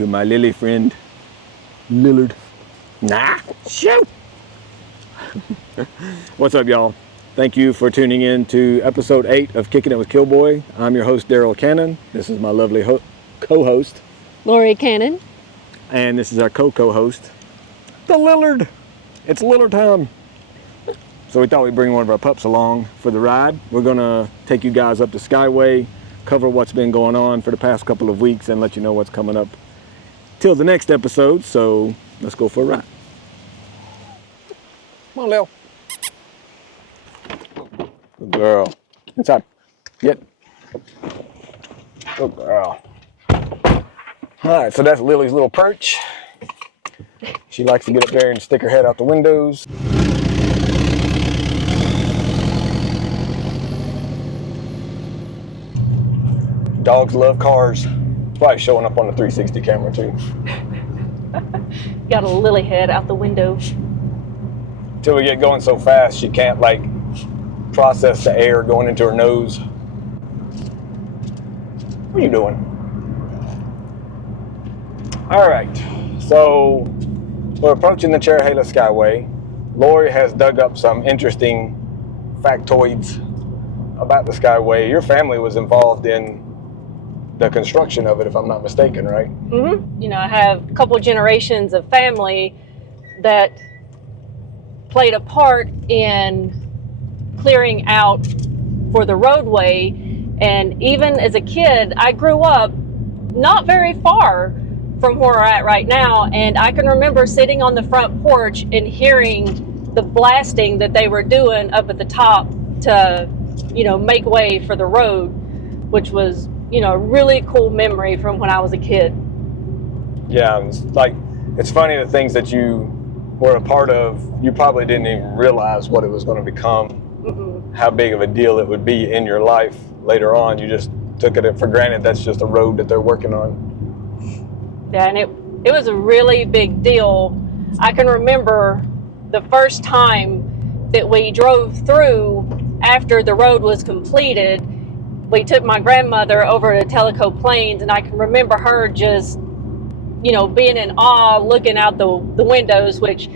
to my Lily friend, Lillard. Nah, shoot! What's up, y'all? Thank you for tuning in to episode 8 of Kickin' It with Killboy. I'm your host, Daryl Cannon. This is my lovely co-host, Lori Cannon. And this is our co-host, the Lillard. It's Lillard time. So we thought we'd bring one of our pups along for the ride. We're gonna take you guys up to Skyway, cover what's been going on for the past couple of weeks, and let you know what's coming up till the next episode. So let's go for a ride. Come on, Lil. Good girl. Inside. Get. Good girl. All right, so that's Lily's little perch. She likes to get up there and stick her head out the windows. Dogs love cars. It's probably showing up on the 360 camera too. Got a lily head out the window. Till we get going so fast, she can't like process the air going into her nose. What are you doing? All right, so we're approaching the Cherohala Skyway. Lori has dug up some interesting factoids about the Skyway. Your family was involved in the construction of it, if I'm not mistaken, right? Mm-hmm. You know, I have a couple generations of family that played a part in clearing out for the roadway. And even as a kid, I grew up not very far from where we're at right now. And I can remember sitting on the front porch and hearing the blasting that they were doing up at the top to, you know, make way for the road, which was, you know, a really cool memory from when I was a kid. Yeah, it's funny the things that you were a part of, you probably didn't even realize what it was going to become, how big of a deal it would be in your life later on. You just took it for granted that's just a road that they're working on. Yeah, and it was a really big deal. I can remember the first time that we drove through after the road was completed. We took my grandmother over to Tellico Plains, and I can remember her just, you know, being in awe, looking out the windows, which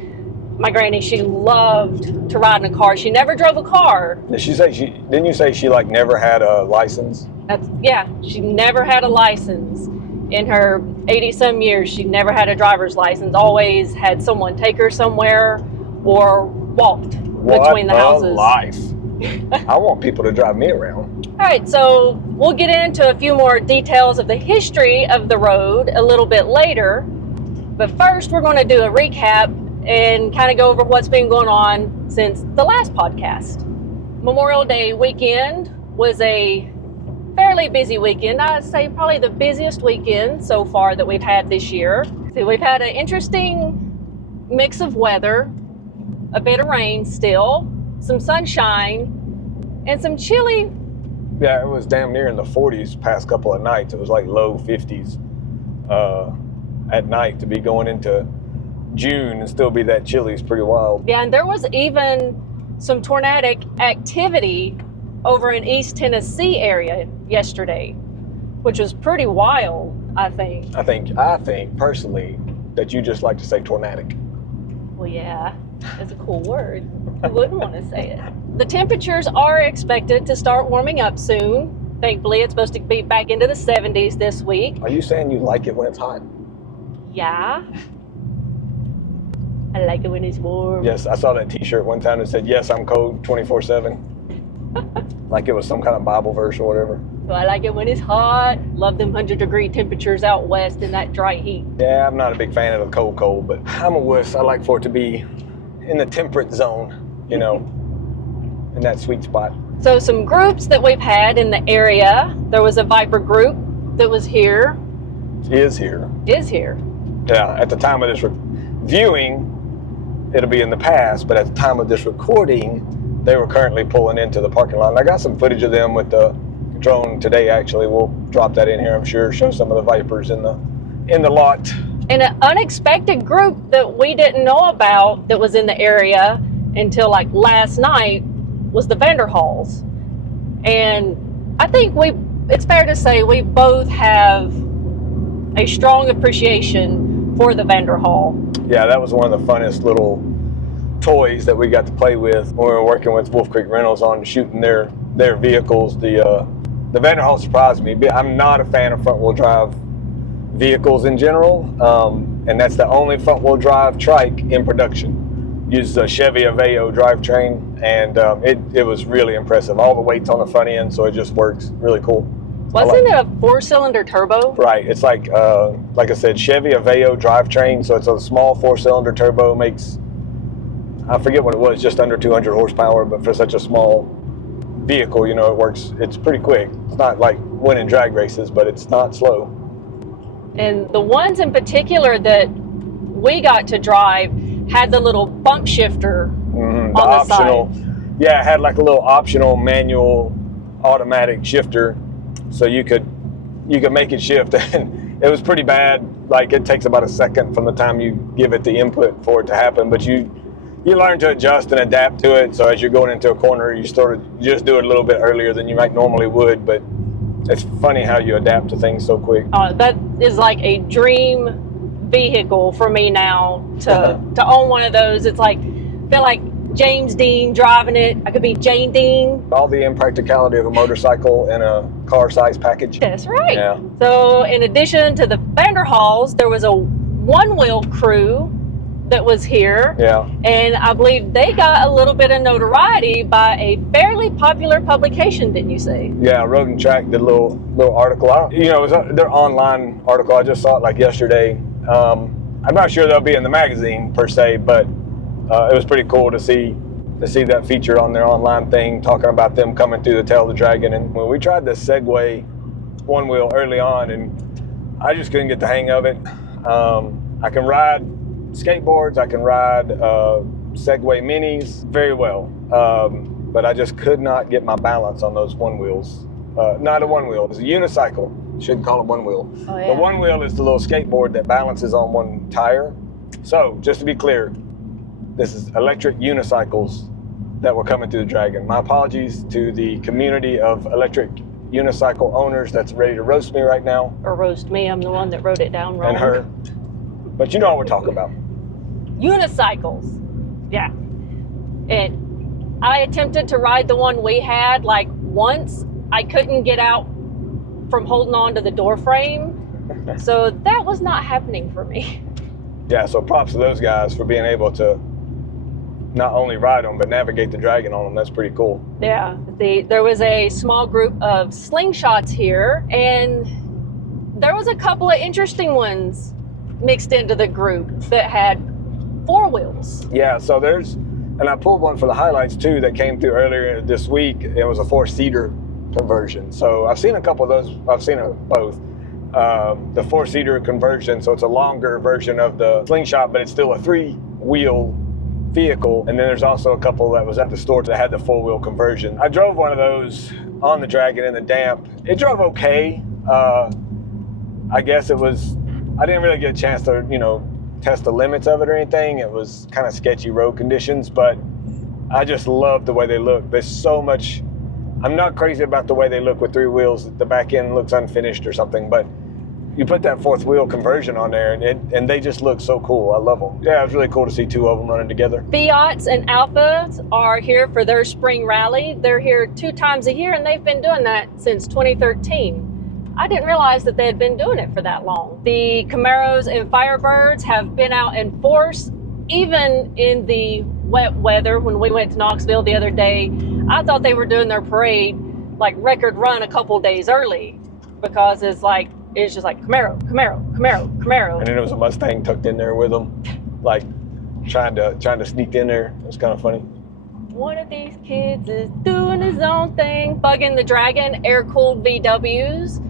my granny, she loved to ride in a car. She never drove a car. Didn't you say she like never had a license? Yeah, she never had a license. In her 80-some years, she never had a driver's license. Always had someone take her somewhere or walked between the houses. What a life. I want people to drive me around. All right, so we'll get into a few more details of the history of the road a little bit later. But first, we're going to do a recap and kind of go over what's been going on since the last podcast. Memorial Day weekend was a fairly busy weekend. I'd say probably the busiest weekend so far that we've had this year. So we've had an interesting mix of weather, a bit of rain still, some sunshine, and some chilly. Yeah, it was damn near in the 40s past couple of nights. It was like low 50s at night. To be going into June and still be that chilly is pretty wild. Yeah, and there was even some tornadic activity over in East Tennessee area yesterday, which was pretty wild, I think. I think personally that you just like to say tornadic. Well, yeah, it's a cool word. Who wouldn't want to say it? The temperatures are expected to start warming up soon. Thankfully, it's supposed to be back into the 70s this week. Are you saying you like it when it's hot? Yeah. I like it when it's warm. Yes, I saw that t-shirt one time that said, "Yes, I'm cold 24/7." Like it was some kind of Bible verse or whatever. So I like it when it's hot. Love them 100-degree temperatures out west in that dry heat. Yeah, I'm not a big fan of the cold, but I'm a wuss. I like for it to be in the temperate zone, you know, in that sweet spot. So some groups that we've had in the area. There was a Viper group that was here. Is here. Yeah, at the time of this viewing, it'll be in the past, but at the time of this recording, they were currently pulling into the parking lot. And I got some footage of them with the drone today, actually. We'll drop that in here, I'm sure, show some of the Vipers in the lot. And an unexpected group that we didn't know about that was in the area until like last night was the Vanderhalls. And I think it's fair to say we both have a strong appreciation for the Vanderhall. Yeah, that was one of the funnest little toys that we got to play with when we were working with Wolf Creek Rentals on shooting their vehicles. The Vanderhall surprised me. I'm not a fan of front wheel drive vehicles in general, and that's the only front wheel drive trike in production. Uses a Chevy Aveo drivetrain, and it was really impressive. All the weight's on the front end, so it just works really cool. Wasn't it a 4-cylinder turbo? Right, it's like I said, Chevy Aveo drivetrain, so it's a small 4-cylinder turbo, makes, I forget what it was, just under 200 horsepower, but for such a small vehicle, you know, it works, it's pretty quick. It's not like winning drag races, but it's not slow. And the ones in particular that we got to drive had the little bump shifter on the optional side. Yeah, it had like a little optional manual automatic shifter, so you could make it shift, and it was pretty bad. Like, it takes about a second from the time you give it the input for it to happen, but you learn to adjust and adapt to it. So as you're going into a corner, you just do it a little bit earlier than you might normally would, but it's funny how you adapt to things so quick. That is like a dream vehicle for me now to own one of those. It's like, I feel like James Dean driving it. I could be Jane Dean. All the impracticality of a motorcycle in a car-sized package. That's right. Yeah. So in addition to the Vanderhalls, there was a one-wheel crew that was here. Yeah. And I believe they got a little bit of notoriety by a fairly popular publication, didn't you say? Yeah, Road and Track did a little article. It was their online article. I just saw it like yesterday. I'm not sure they'll be in the magazine per se, but it was pretty cool to see that featured on their online thing, talking about them coming through the tail of the Dragon. And when we tried the Segway one wheel early on, and I just couldn't get the hang of it. I can ride skateboards, I can ride Segway minis very well, but I just could not get my balance on those one wheels. Not a one wheel, it's a unicycle. Shouldn't call it one wheel. Oh, yeah. The one wheel is the little skateboard that balances on one tire. So just to be clear, this is electric unicycles that were coming through the Dragon. My apologies to the community of electric unicycle owners that's ready to roast me right now. Or roast me, I'm the one that wrote it down wrong. And her. But you know what we're talking about. Unicycles. Yeah. And I attempted to ride the one we had like once. I couldn't get out from holding on to the door frame. So that was not happening for me. Yeah, so props to those guys for being able to not only ride them, but navigate the Dragon on them. That's pretty cool. Yeah. There was a small group of slingshots here, and there was a couple of interesting ones mixed into the group that had 4 wheels. Yeah, so and I pulled one for the highlights too that came through earlier this week. It was a 4-seater conversion. So I've seen a couple of those. I've seen both. The 4-seater conversion, so it's a longer version of the slingshot, but it's still a 3-wheel vehicle. And then there's also a couple that was at the store that had the 4-wheel conversion. I drove one of those on the Dragon in the damp. It drove okay. I guess I didn't really get a chance to, test the limits of it or anything. It was kind of sketchy road conditions, but I just love the way they look. There's so much. I'm not crazy about the way they look with 3 wheels. The back end looks unfinished or something, but you put that 4th wheel conversion on there and they just look so cool. I love them. Yeah, it was really cool to see 2 of them running together. Fiats and Alphas are here for their spring rally. They're here 2 times a year, and they've been doing that since 2013. I didn't realize that they had been doing it for that long. The Camaros and Firebirds have been out in force, even in the wet weather. When we went to Knoxville the other day, I thought they were doing their parade like record run a couple days early, because it's just like Camaro, Camaro, Camaro, Camaro. And then there was a Mustang tucked in there with them, like trying to sneak in there. It was kind of funny. One of these kids is doing his own thing. Bugging the Dragon air-cooled VWs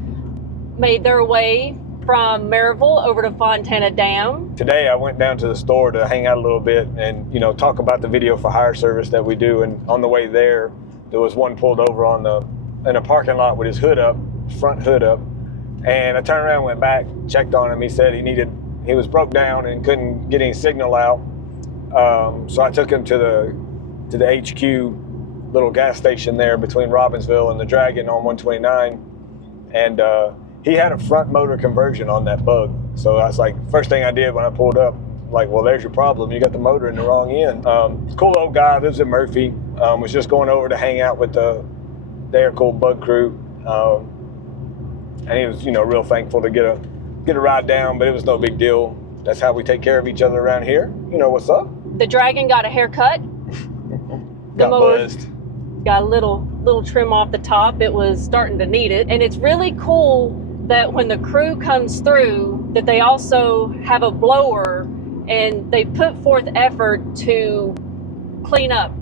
made their way from Maryville over to Fontana Dam. Today I went down to the store to hang out a little bit and talk about the video for hire service that we do. And on the way there was one pulled over in a parking lot with his front hood up. And I turned around, went back, checked on him. He said he was broke down and couldn't get any signal out. So I took him to the HQ little gas station there between Robbinsville and the Dragon on 129. And he had a front motor conversion on that Bug. So I was like, first thing I did when I pulled up, like, well, there's your problem. You got the motor in the wrong end. Cool old guy, lives in Murphy. Was just going over to hang out with the air cooled Bug crew. And he was, real thankful to get a ride down, but it was no big deal. That's how we take care of each other around here. You know what's up? The Dragon got a haircut. Got buzzed. Got a little trim off the top. It was starting to need it. And it's really cool that when the crew comes through, that they also have a blower and they put forth effort to clean up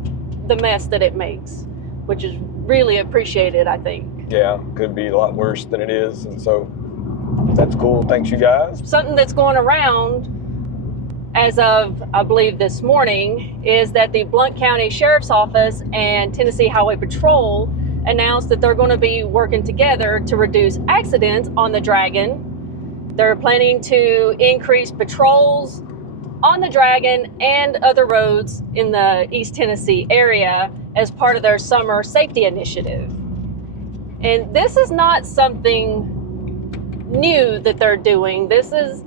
the mess that it makes, which is really appreciated, I think. Yeah, could be a lot worse than it is. And so that's cool. Thanks, you guys. Something that's going around as of, I believe, this morning is that the Blount County Sheriff's Office and Tennessee Highway Patrol announced that they're going to be working together to reduce accidents on the Dragon. They're planning to increase patrols on the Dragon and other roads in the East Tennessee area as part of their summer safety initiative. And this is not something new that they're doing. This is,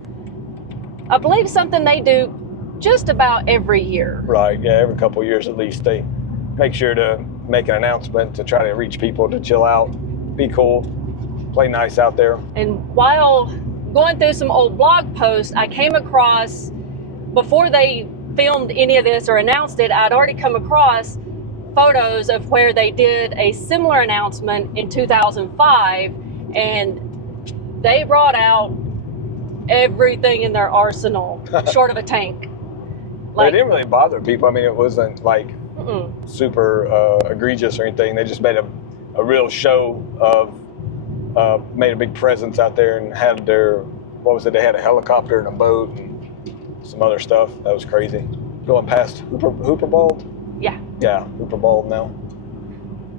I believe, something they do just about every year. Right, yeah, every couple of years at least. They make sure to make an announcement to try to reach people to chill out, be cool, play nice out there. And while going through some old blog posts, I came across, before they filmed any of this or announced it, I'd already come across photos of where they did a similar announcement in 2005, and they brought out everything in their arsenal short of a tank. Like, it didn't really bother people. I mean, it wasn't like super egregious or anything. They just made a real show of, made a big presence out there and had their, what was it? They had a helicopter and a boat and some other stuff. That was crazy. Going past Hooper Bald? Yeah. Yeah, Hooper Bald now.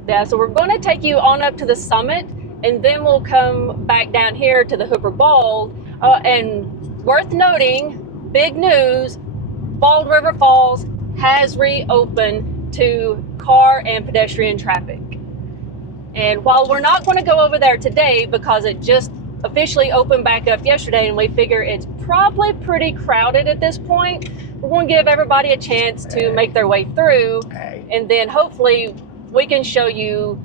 Yeah, so we're going to take you on up to the summit, and then we'll come back down here to the Hooper Bald. And worth noting, big news, Bald River Falls has reopened to car and pedestrian traffic. And while we're not going to go over there today because it just officially opened back up yesterday and we figure it's probably pretty crowded at this point, we're going to give everybody a chance to make their way through, and then hopefully we can show you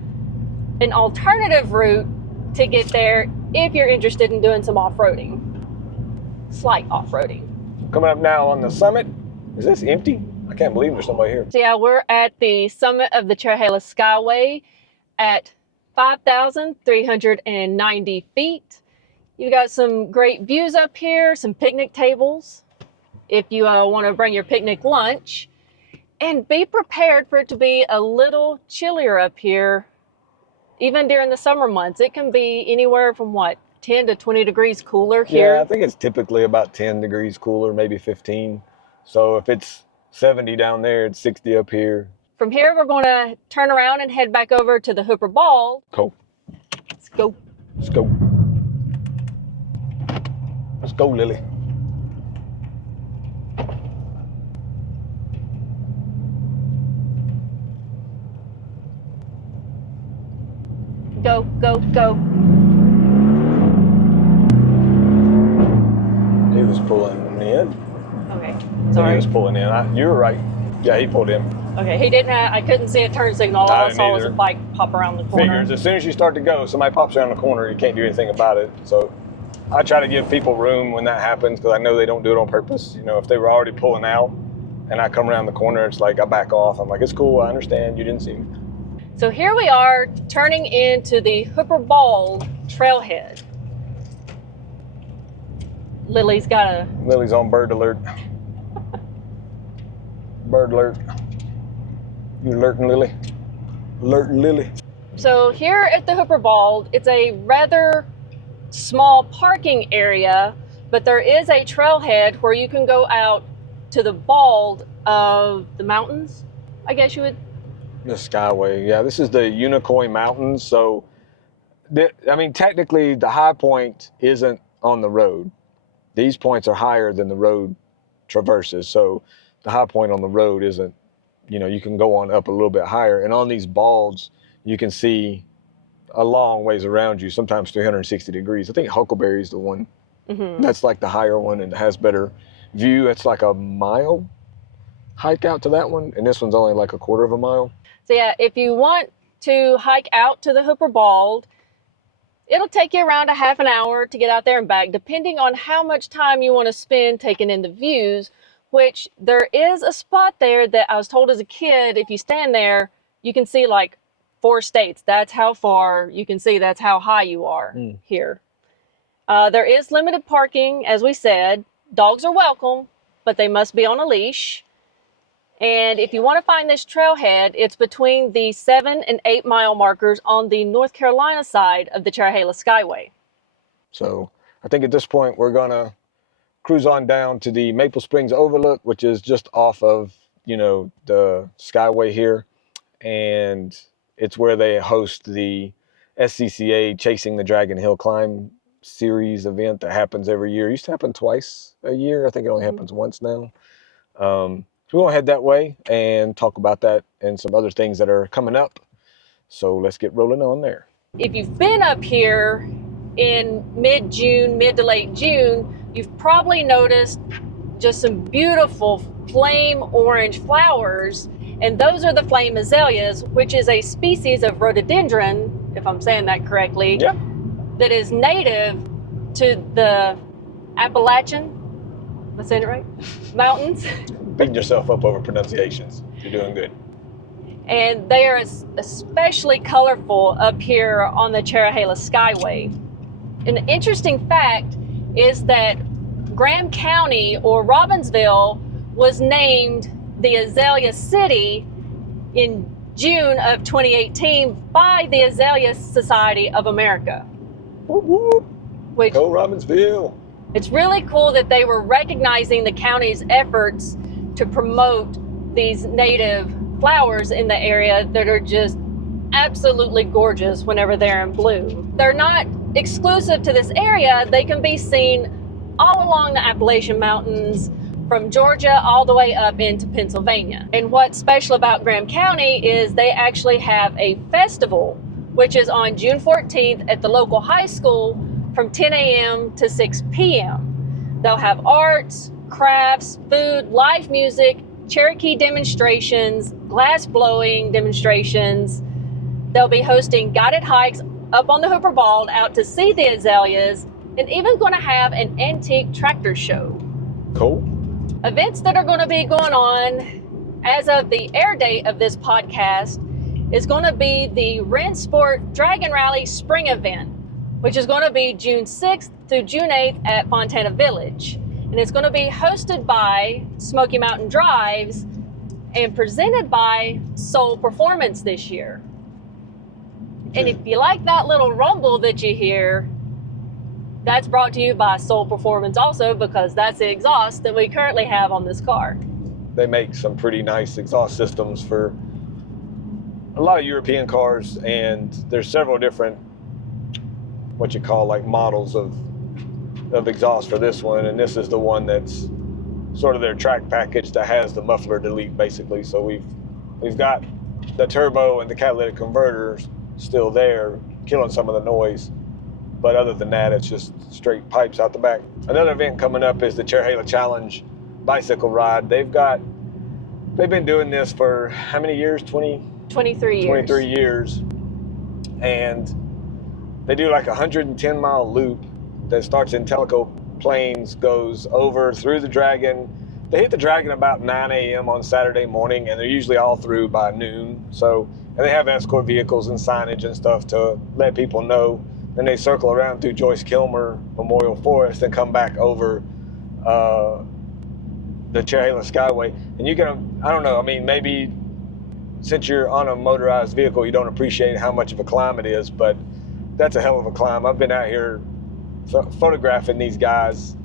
an alternative route to get there if you're interested in doing some off-roading. Slight off-roading. Coming up now on the summit. Is this empty? I can't believe there's somebody here. So yeah, we're at the summit of the Cherohala Skyway at 5,390 feet. You've got some great views up here, some picnic tables if you want to bring your picnic lunch. And be prepared for it to be a little chillier up here, even during the summer months. It can be anywhere from 10 to 20 degrees cooler here. Yeah, I think it's typically about 10 degrees cooler, maybe 15. So if it's 70 down there, it's 60 up here. From here, we're going to turn around and head back over to the Hooper Bald. Cool. Let's go. Let's go. Let's go, Lily. Go, go, go. He was pulling me in. Okay, He sorry. was pulling in. You were right. Yeah, he pulled in. Okay, he didn't have, I couldn't see a turn signal. All I didn't saw was a either. bike pop around the corner. Figures, as soon as you start to go, somebody pops around the corner, you can't do anything about it. So I try to give people room when that happens because I know they don't do it on purpose. You know, if they were already pulling out and I come around the corner, it's like I back off. I'm like, it's cool, I understand, you didn't see me. So here we are turning into the Hooper Bald trailhead. Lily's Lily's on bird alert. Bird alert. You alerting, Lily? Alerting, Lily. So here at the Hooper Bald, it's a rather small parking area, but there is a trailhead where you can go out to the bald of the mountains, I guess you would. The Skyway, yeah. This is the Unicoi Mountains. So, I mean, technically the high point isn't on the road. These points are higher than the road traverses. So the high point on the road isn't, you know, you can go on up a little bit higher. And on these balds, you can see a long ways around you, sometimes 360 degrees. I think Huckleberry's the one that's like the higher one and has better view. It's like a mile hike out to that one, and this one's only like a quarter of a mile. So yeah, if you want to hike out to the Hooper Bald, it'll take you around a half an hour to get out there and back, depending on how much time you want to spend taking in the views, which there is a spot there that I was told as a kid, if you stand there, you can see like 4 states. That's how far you can see, that's how high you are here. There is limited parking, as we said. Dogs are welcome, but they must be on a leash. And if you want to find this trailhead, it's between the 7 and 8 mile markers on the North Carolina side of the Cherohala Skyway. So I think at this point we're gonna cruise on down to the Maple Springs Overlook, which is just off of, you know, the Skyway here. And it's where they host the SCCA Chasing the Dragon Hillclimb series event that happens every year. It used to happen twice a year. I think it only happens once now. So we're gonna head that way and talk about that and some other things that are coming up. So let's get rolling on there. If you've been up here in mid-June, mid to late June, you've probably noticed just some beautiful flame orange flowers, and those are the flame azaleas, which is a species of rhododendron, if I'm saying that correctly, that is native to the Appalachian, am I saying it right? Mountains. Beating yourself up over pronunciations. You're doing good. And they are especially colorful up here on the Cherohala Skyway. An interesting fact is that Graham County, or Robbinsville, was named the Azalea City in June of 2018 by the Azalea Society of America. Whoop, whoop. Which, go Robbinsville. It's really cool that they were recognizing the county's efforts to promote these native flowers in the area that are just absolutely gorgeous whenever they're in bloom. They're not exclusive to this area. They can be seen all along the Appalachian Mountains, from Georgia all the way up into Pennsylvania. And what's special about Graham County is they actually have a festival, which is on June 14th at the local high school from 10 a.m. to 6 p.m. They'll have arts, crafts, food, live music, Cherokee demonstrations, glass blowing demonstrations. They'll be hosting guided hikes up on the Hooper Bald out to see the azaleas, and even going to have an antique tractor show. Cool. Events that are going to be going on as of the air date of this podcast is going to be the RennSport Dragon Rally Spring event, which is going to be June 6th through June 8th at Fontana Village. And it's going to be hosted by Smoky Mountain Drives and presented by Soul Performance this year. And if you like that little rumble that you hear, that's brought to you by Soul Performance also, because that's the exhaust that we currently have on this car. They make some pretty nice exhaust systems for a lot of European cars, and there's several different, what you call like models of exhaust for this one, and this is the one that's sort of their track package that has the muffler delete basically. So we've got the turbo and the catalytic converters still there, killing some of the noise. But other than that, it's just straight pipes out the back. Another event coming up is the Cherohala Challenge bicycle ride. They've been doing this for how many years? 23 years. 23 years. And they do like a 110-mile loop that starts in Tellico Plains, goes over through the Dragon. They hit the Dragon about 9 a.m. on Saturday morning, and they're usually all through by noon. So, and they have escort vehicles and signage and stuff to let people know. Then they circle around through Joyce Kilmer Memorial Forest and come back over the Cherohala Skyway. And you can, I don't know, I mean, maybe since you're on a motorized vehicle, you don't appreciate how much of a climb it is, but that's a hell of a climb. I've been out here photographing these guys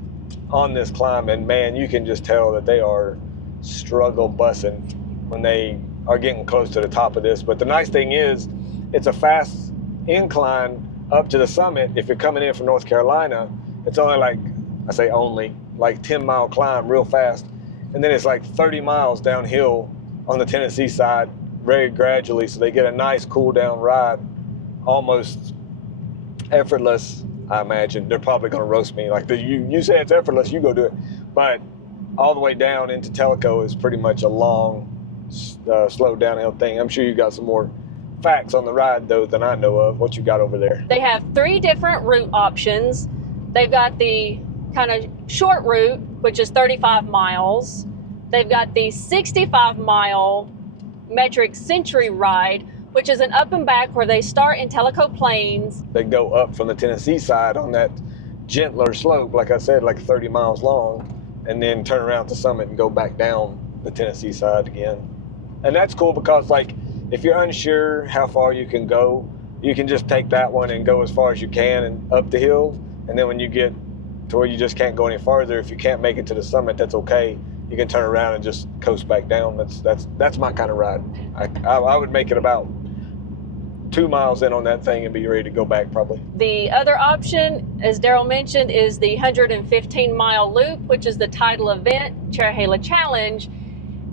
on this climb, and man, you can just tell that they are struggle bussing when they are getting close to the top of this. But the nice thing is, it's a fast incline up to the summit. If you're coming in from North Carolina, it's only like, I say only, like 10-mile climb real fast. And then it's like 30 miles downhill on the Tennessee side very gradually, so they get a nice cool down ride almost effortless. I imagine they're probably going to roast me. Like you say it's effortless, you go do it. But all the way down into Tellico is pretty much a long, slow downhill thing. I'm sure you got some more facts on the ride though than I know of. What you got over there? They have 3 different route options. They've got the kind of short route, which is 35 miles. They've got the 65-mile metric century ride, which is an up and back where they start in Tellico Plains. They go up from the Tennessee side on that gentler slope, like I said, like 30 miles long, and then turn around to Summit and go back down the Tennessee side again. And that's cool because, like, if you're unsure how far you can go, you can just take that one and go as far as you can and up the hill. And then when you get to where you just can't go any farther, if you can't make it to the summit, that's okay. You can turn around and just coast back down. That's my kind of ride. I would make it about 2 miles in on that thing and be ready to go back probably. The other option, as Daryl mentioned, is the 115-mile loop, which is the title event, Cherohala Challenge.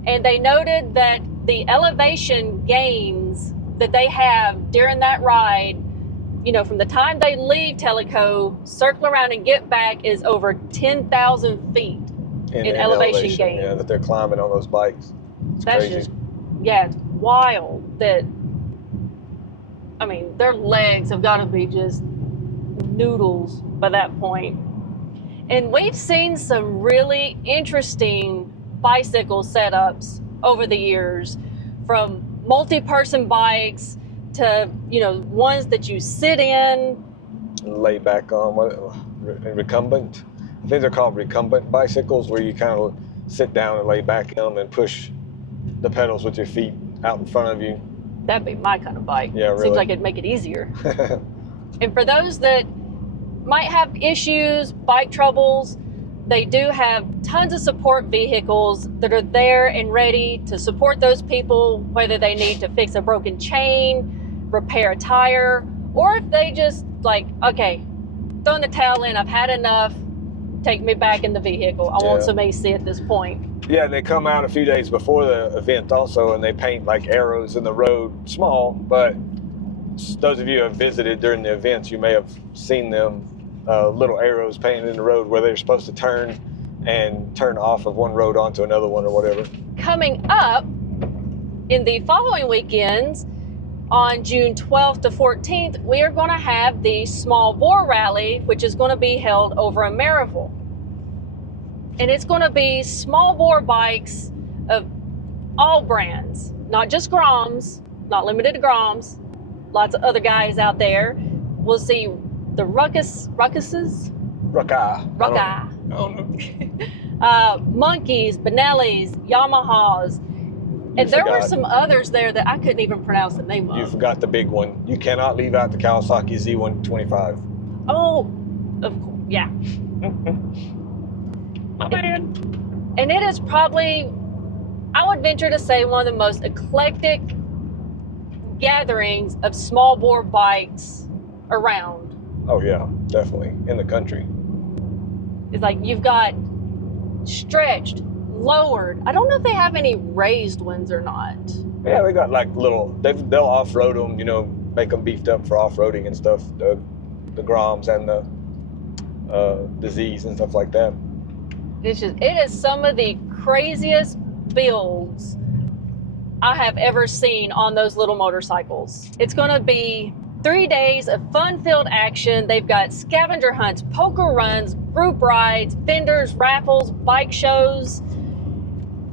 And they noted that the elevation gains that they have during that ride, you know, from the time they leave Tellico, circle around and get back, is over 10,000 feet in elevation gain. Yeah, that they're climbing on those bikes. That's crazy. just, yeah, it's wild. That, I mean, their legs have got to be just noodles by that point. And we've seen some really interesting bicycle setups over the years, from multi-person bikes to, you know, ones that you sit in, lay back on, recumbent. I think they're called recumbent bicycles, where you kind of sit down and lay back in them and push the pedals with your feet out in front of you. That'd be my kind of bike. Yeah, really. Seems like it'd make it easier. And for those that might have issues, bike troubles, they do have tons of support vehicles that are there and ready to support those people, whether they need to fix a broken chain, repair a tire, or if they just like, okay, throwing the towel in, I've had enough, take me back in the vehicle. I want some AC at this point. Yeah, they come out a few days before the event also, and they paint like arrows in the road, small, but those of you who have visited during the events, you may have seen them, little arrows painted in the road where they're supposed to turn and turn off of one road onto another one or whatever. Coming up in the following weekends, on June 12th to 14th, we are going to have the Small Bore Rally, which is going to be held over in Maryville. And it's going to be small bore bikes of all brands, not just Groms, not limited to Groms, lots of other guys out there. We'll see the Ruckuses? Rucka. Rucka. Monkeys, Benellis, Yamahas. And there were some others there that I couldn't even pronounce the name of. You forgot the big one. You cannot leave out the Kawasaki Z125. Oh, of course, yeah. My man. And it is probably, I would venture to say, one of the most eclectic gatherings of small bore bikes around. Oh yeah, definitely, in the country. It's like you've got stretched, lowered. I don't know if they have any raised ones or not. Yeah, they got like little, they'll off-road them, you know, make them beefed up for off-roading and stuff, the Groms and the Z's and stuff like that. It is some of the craziest builds I have ever seen on those little motorcycles. It's going to be 3 days of fun-filled action. They've got scavenger hunts, poker runs, group rides, vendors, raffles, bike shows.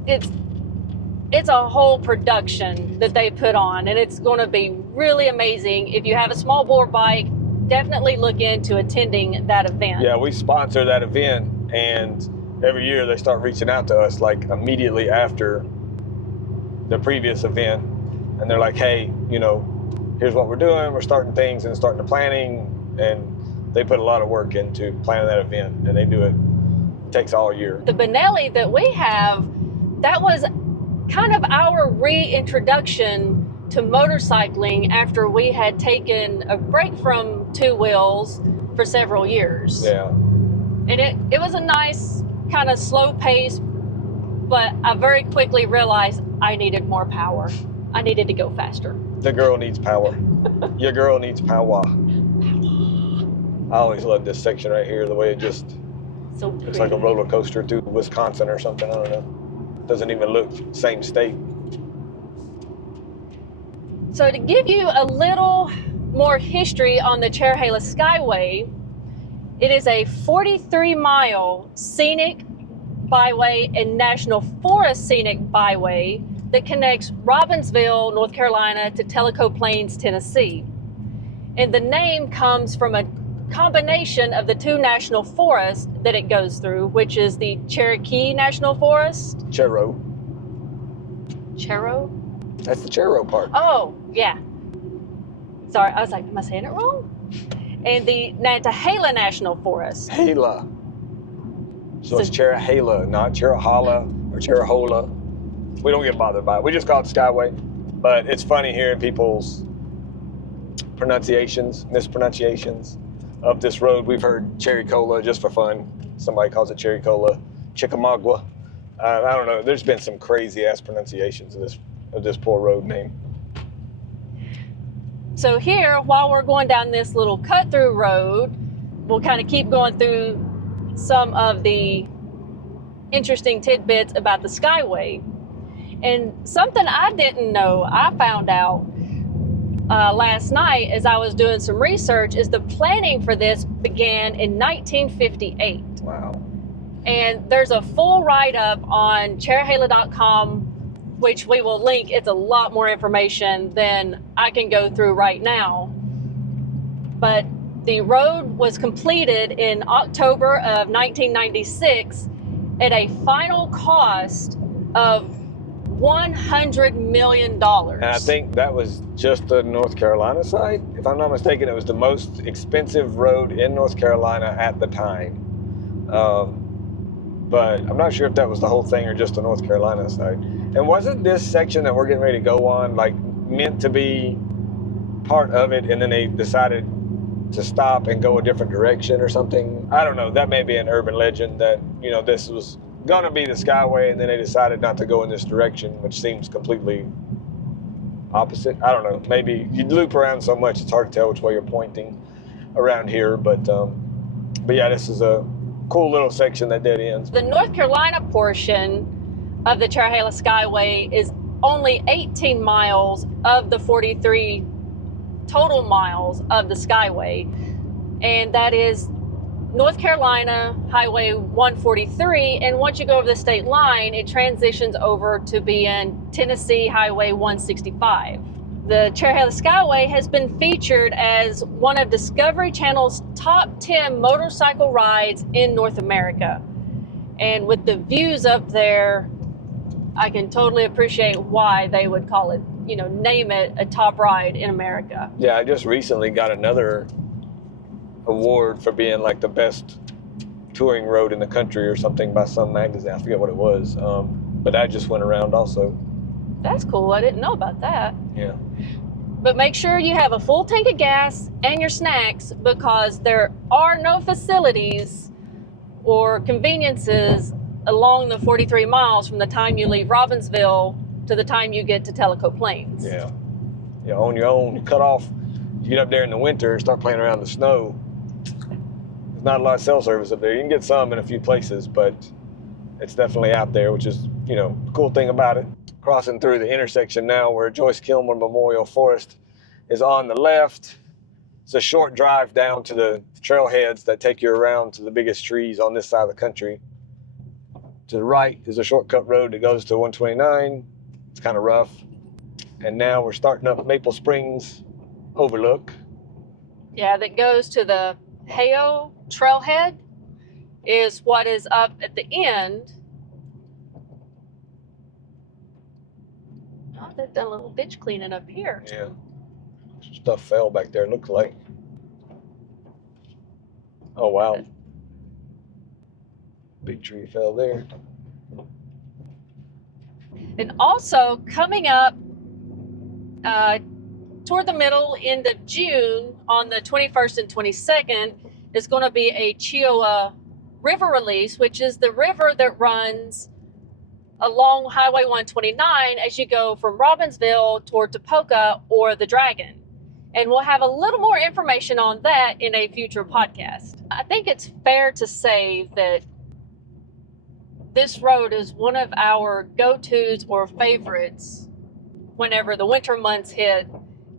It's a whole production that they put on, and it's going to be really amazing. If you have a small bore bike, definitely look into attending that event. Yeah, we sponsor that event, and every year they start reaching out to us like immediately after the previous event, and they're like, hey, you know, here's what we're doing. We're starting things and starting the planning, and they put a lot of work into planning that event, and they do it. It takes all year. The Benelli that we have, that was kind of our reintroduction to motorcycling after we had taken a break from two wheels for several years. Yeah. And it was a nice kind of slow pace, but I very quickly realized I needed more power. I needed to go faster. The girl needs power. Your girl needs power. I always love this section right here, the way it just, So pretty. it's like a roller coaster through Wisconsin or something, I don't know. Doesn't even look same state. So to give you a little more history on the Cherohala Skyway, it is a 43-mile scenic byway and National Forest scenic byway that connects Robbinsville, North Carolina to Tellico Plains, Tennessee. And the name comes from a combination of the two national forests that it goes through, which is the Cherokee National Forest. Cheroah. Cheroah? That's the Cheroah part. Oh, yeah. Sorry, I was like, am I saying it wrong? And the Nantahala National Forest. Hala. So it's Cherohala, not Cherohala or Cherohala. We don't get bothered by it. We just call it Skyway. But it's funny hearing people's mispronunciations of this road. We've heard Cherohala just for fun. Somebody calls it Cherohala, Chickamauga. I don't know. There's been some crazy ass pronunciations of this poor road name. So here, while we're going down this little cut-through road, we'll kind of keep going through some of the interesting tidbits about the Skyway. And something I didn't know, I found out last night as I was doing some research, is the planning for this began in 1958. Wow. And there's a full write-up on cherohala.com, which we will link. It's a lot more information than I can go through right now. But the road was completed in October of 1996 at a final cost of $100 million. And I think that was just the North Carolina side. If I'm not mistaken, it was the most expensive road in North Carolina at the time. But I'm not sure if that was the whole thing or just the North Carolina side. And wasn't this section that we're getting ready to go on like meant to be part of it, and then they decided to stop and go a different direction or something? I don't know. That may be an urban legend that, you know, this was gonna be the Skyway and then they decided not to go in this direction, which seems completely opposite. I don't know. Maybe you loop around so much it's hard to tell which way you're pointing around here. But yeah, this is a cool little section that dead ends. The North Carolina portion of the Cherohala Skyway is only 18 miles of the 43 total miles of the Skyway. And that is North Carolina Highway 143. And once you go over the state line, it transitions over to being Tennessee Highway 165. The Cherohala Skyway has been featured as one of Discovery Channel's top 10 motorcycle rides in North America. And with the views up there, I can totally appreciate why they would call it, you know, name it a top ride in America. Yeah, I just recently got another award for being like the best touring road in the country or something by some magazine. I forget what it was. But that just went around also. That's cool. I didn't know about that. Yeah. But make sure you have a full tank of gas and your snacks, because there are no facilities or conveniences along the 43 miles from the time you leave Robbinsville to the time you get to Tellico Plains. Yeah. Yeah, on your own, you cut off. You get up there in the winter, start playing around in the snow. There's not a lot of cell service up there. You can get some in a few places, but it's definitely out there, which is, you know, the cool thing about it. Crossing through the intersection now where Joyce Kilmer Memorial Forest is on the left. It's a short drive down to the trailheads that take you around to the biggest trees on this side of the country. To the right is a shortcut road that goes to 129. It's kind of rough. And now we're starting up Maple Springs Overlook. Yeah, that goes to the Cheoah trailhead is what is up at the end. Oh, they've done a little ditch cleaning up here. Yeah. Stuff fell back there, it looks like. Oh, wow. Big tree fell there. And also coming up toward the middle, end of June, on the 21st and 22nd, is going to be a Cheoah river release, which is the river that runs along Highway 129 as you go from Robbinsville toward Topeka or the Dragon. And we'll have a little more information on that in a future podcast. I think it's fair to say that this road is one of our go-tos or favorites whenever the winter months hit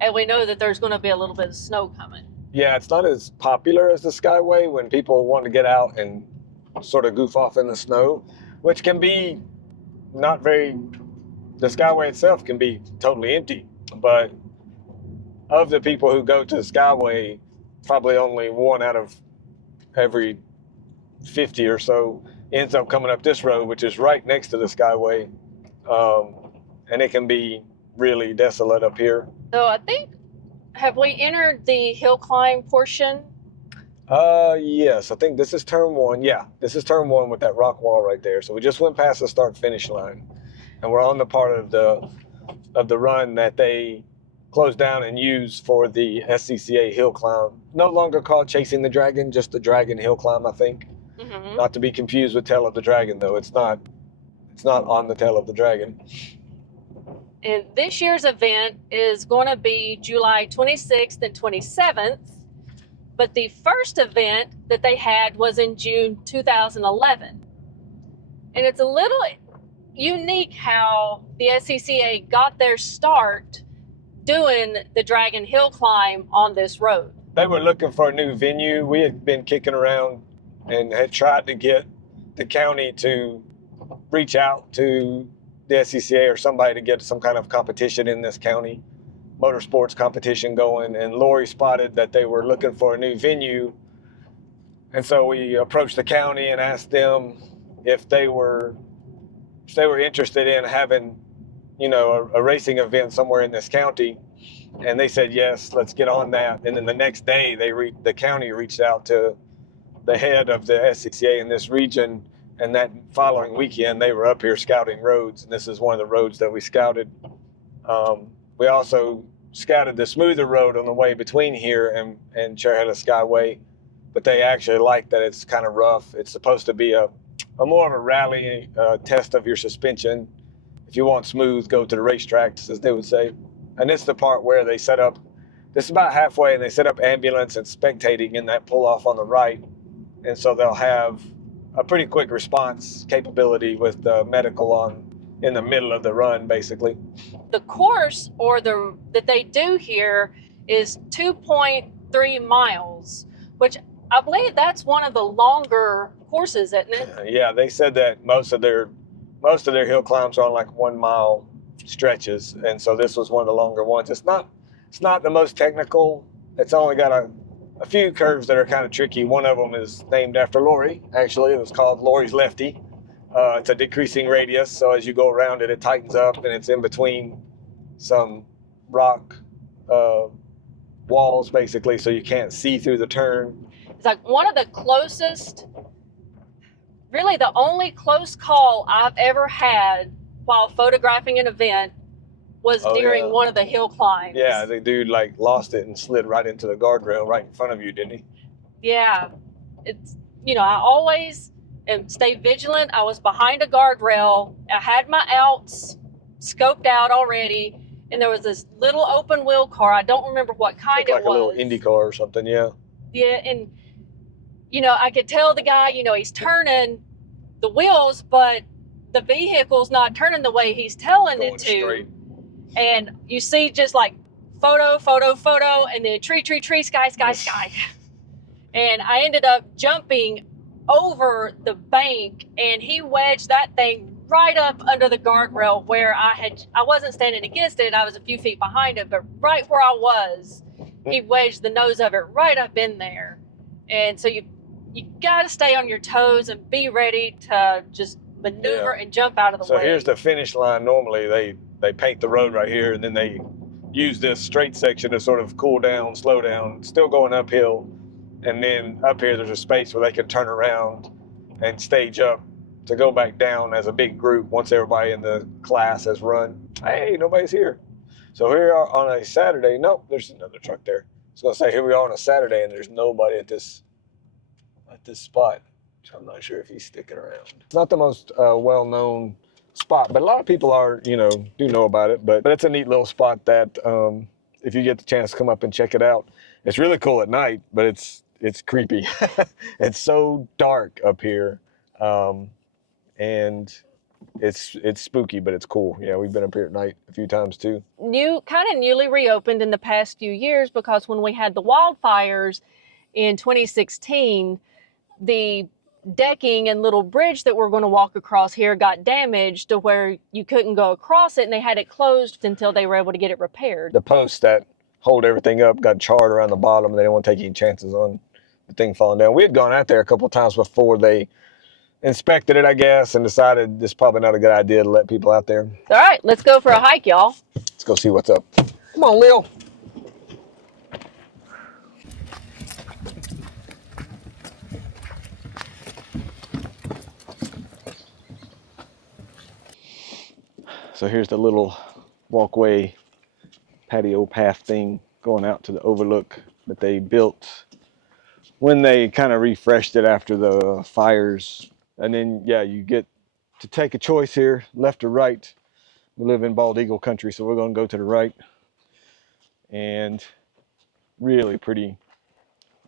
and we know that there's going to be a little bit of snow coming. Yeah, it's not as popular as the Skyway when people want to get out and sort of goof off in the snow, which can be not very, the Skyway itself can be totally empty. But of the people who go to the Skyway, probably only one out of every 50 or so ends up coming up this road, which is right next to the Skyway. And it can be really desolate up here. So I think, have we entered the Hillclimb portion? Yes, I think this is turn one. Yeah, this is turn one with that rock wall right there. So we just went past the start finish line, and we're on the part of the run that they closed down and used for the SCCA Hillclimb. No longer called Chasing the Dragon, just the Dragon Hillclimb, I think. Mm-hmm. Not to be confused with Tail of the Dragon, though. It's not on the Tail of the Dragon. And this year's event is going to be July 26th and 27th. But the first event that they had was in June 2011. And it's a little unique how the SCCA got their start doing the Dragon Hillclimb on this road. They were looking for a new venue. We had been kicking around and had tried to get the county to reach out to the SCCA or somebody to get some kind of competition in this county, motorsports competition going, and Lori spotted that they were looking for a new venue. And so we approached the county and asked them if they were interested in having, a racing event somewhere in this county. And they said, yes, let's get on that. And then the next day, the county reached out to the head of the SCCA in this region. And that following weekend, they were up here scouting roads. And this is one of the roads that we scouted. We also scouted the smoother road on the way between here and Cherohala Skyway. But they actually like that it's kind of rough. It's supposed to be a more of a rally test of your suspension. If you want smooth, go to the racetracks, as they would say. And it's the part where they set up, this is about halfway, and they set up ambulance and spectating in that pull-off on the right. And so they'll have a pretty quick response capability with the medical in the middle of the run, basically. The course that they do here is 2.3 miles, which I believe that's one of the longer courses, isn't it? Yeah, they said that most of their hill climbs are on like 1 mile stretches, and so this was one of the longer ones. It's not the most technical. It's only got a few curves that are kind of tricky. One of them is named after Lori. Actually, it was called Lori's Lefty. It's a decreasing radius, so as you go around it, it tightens up, and it's in between some rock walls, basically, so you can't see through the turn. It's like one of the closest, really the only close call I've ever had while photographing an event was during one of the hill climbs. Yeah, the dude lost it and slid right into the guardrail right in front of you, didn't he? Yeah, it's, I always stay vigilant. I was behind a guardrail. I had my outs scoped out already, and there was this little open wheel car. I don't remember what kind it was. Like a little Indy car or something, yeah. Yeah, and I could tell the guy, he's turning the wheels, but the vehicle's not turning the way he's telling it to. Straight. And you see just like photo, and then tree, sky. And I ended up jumping over the bank, and he wedged that thing right up under the guardrail where I wasn't standing against it. I was a few feet behind it, but right where I was, he wedged the nose of it right up in there. And so you got to stay on your toes and be ready to just maneuver and jump out of the way. So here's the finish line. Normally they paint the road right here, and then they use this straight section to sort of cool down, slow down, still going uphill. And then up here, there's a space where they can turn around and stage up to go back down as a big group once everybody in the class has run. Hey, nobody's here. So here we are on a Saturday. Nope, there's another truck there. I was going to say, here we are on a Saturday, and there's nobody at this spot. So I'm not sure if he's sticking around. It's not the most well-known spot, but a lot of people are, do know about it. But it's a neat little spot that if you get the chance to come up and check it out, it's really cool at night, but it's creepy. It's so dark up here, and it's spooky, but it's cool. Yeah, we've been up here at night a few times too. Newly reopened in the past few years, because when we had the wildfires in 2016, the decking and little bridge that we're going to walk across here got damaged to where you couldn't go across it, and they had it closed until they were able to get it repaired. The posts that hold everything up got charred around the bottom, and they didn't want to take any chances on the thing falling down. We had gone out there a couple of times before they inspected it, I guess, and decided it's probably not a good idea to let people out there. All right, let's go for a hike, y'all. Let's go see what's up. Come on, Lil. So here's the little walkway patio path thing going out to the overlook that they built when they kind of refreshed it after the fires. And then, yeah, you get to take a choice here, left or right. We live in Bald Eagle country, so we're going to go to the right. And really pretty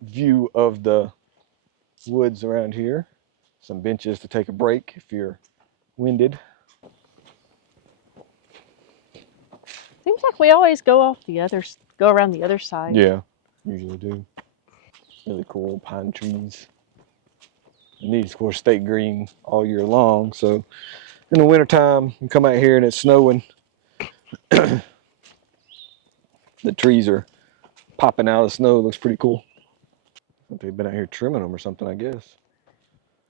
view of the woods around here. Some benches to take a break if you're winded. Seems like we always go around the other side. Yeah, usually do. Really cool pine trees. And these, of course, stay green all year long. So in the wintertime, you come out here and it's snowing. The trees are popping out of the snow. It looks pretty cool. They've been out here trimming them or something, I guess.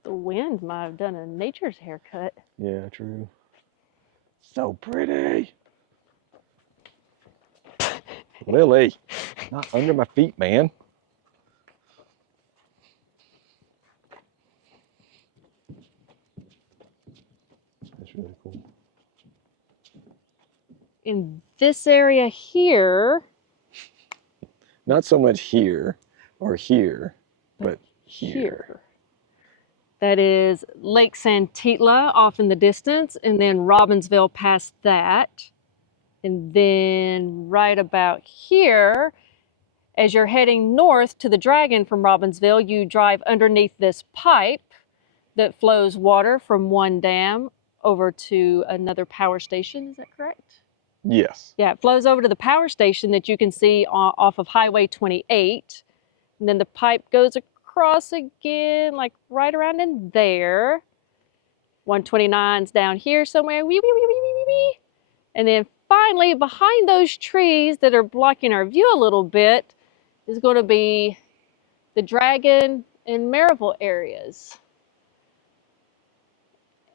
The wind might have done a nature's haircut. Yeah, true. So pretty. Lily, not under my feet, man. That's really cool. In this area here, Not so much here or here, but here. That is Lake Santitla off in the distance, and then Robbinsville past that. And then right about here, as you're heading north to the Dragon from Robbinsville, you drive underneath this pipe that flows water from one dam over to another power station. Is that correct? Yes. Yeah, it flows over to the power station that you can see off of Highway 28. And then the pipe goes across again, like right around in there. 129's down here somewhere. Wee, wee, wee, wee, wee, wee. And then finally, behind those trees that are blocking our view a little bit is going to be the Dragon and Maryville areas.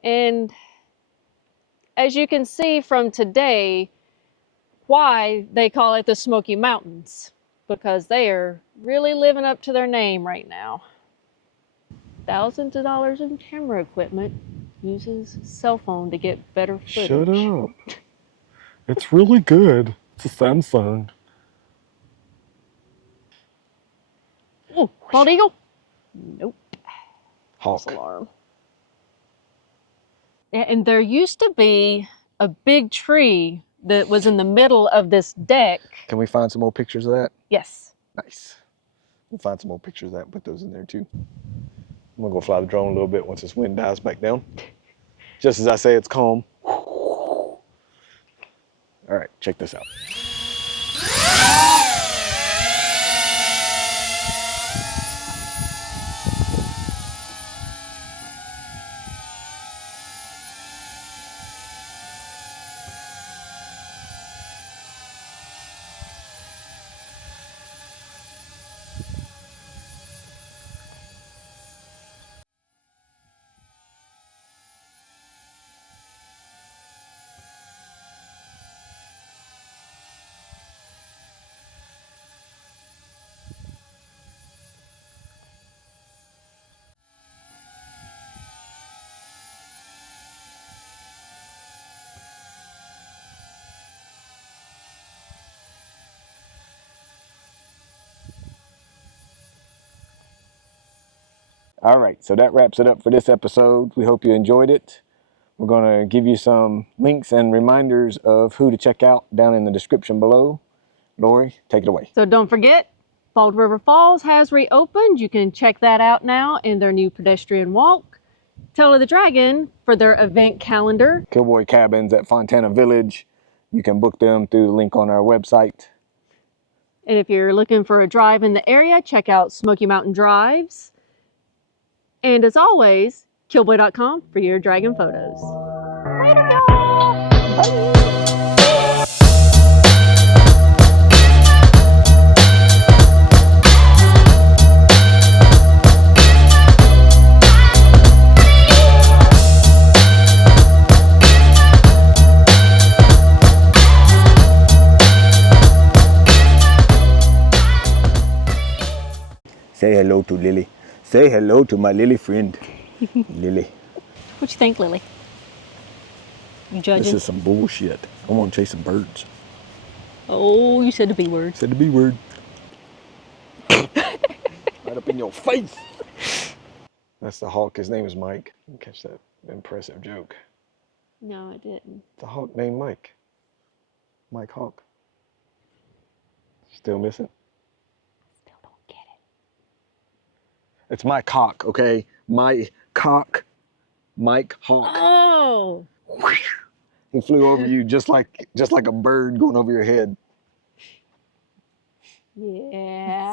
And as you can see from today, why they call it the Smoky Mountains, because they are really living up to their name right now. Thousands of dollars in camera equipment, uses cell phone to get better footage. Shut up. It's really good. It's a Samsung. Ooh, bald eagle? Nope. Hawk. False alarm. And there used to be a big tree that was in the middle of this deck. Can we find some more pictures of that? Yes. Nice. We'll find some more pictures of that and put those in there too. I'm gonna go fly the drone a little bit once this wind dies back down. Just as I say it's calm. All right, check this out. All right, so that wraps it up for this episode. We hope you enjoyed it. We're going to give you some links and reminders of who to check out down in the description below. Lori, take it away. So don't forget, Bald River Falls has reopened. You can check that out now in their new pedestrian walk. Tail of the Dragon for their event calendar. Killboy Cabins at Fontana Village. You can book them through the link on our website. And if you're looking for a drive in the area, check out Smoky Mountain Drives. And as always, Killboy.com for your dragon photos. Later, y'all! Bye! Say hello to Lily. Say hello to my Lily friend. Lily. What you think, Lily? You judging? This is some bullshit. I want to chase some birds. Oh, you said the B word. Said the B word. Right up in your face. That's the hawk. His name is Mike. You catch that impressive joke. No, I didn't. The hawk named Mike. Mike Hawk. Still missing? Still don't get it. It's my cock, okay? My cock, Mike Hawk. Oh! He flew over you just like a bird going over your head. Yeah.